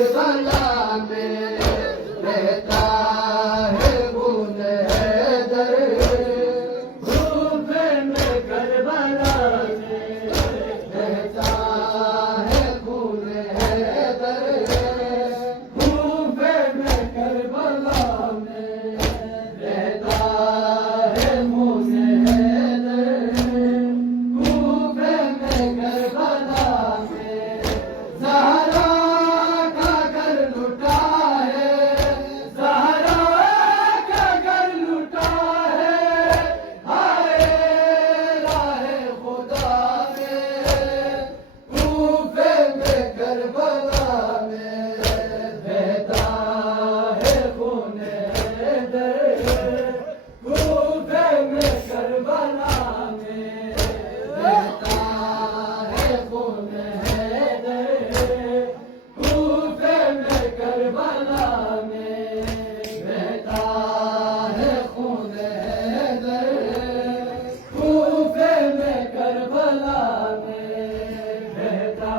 کربلا میں رہتا ہے خون حیدر، کوفے میں کربلا میں رہتا ہے خون حیدر، کوفے میں کربلا میں رہتا ہے خون حیدر، کوفے میں کربلا میں زہرا کا گھر لٹا ہے، زہرا کا گھر لٹا ہے، ہائے راہ خدا میں کوفے میں کربلا میں بہتا ہے خون حیدر، کوفے میں کربلا میں بہتا ہے خون حیدر، کوفے میں کربلا میں بہتا ہے خون حیدر، کوفے میں کربلا میں بہتا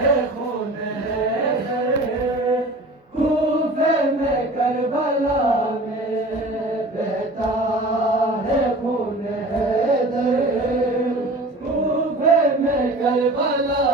ہے خون حیدر، کوفے میں کربلا میں بہتا ہے خون حیدر، کوفے میں کربلا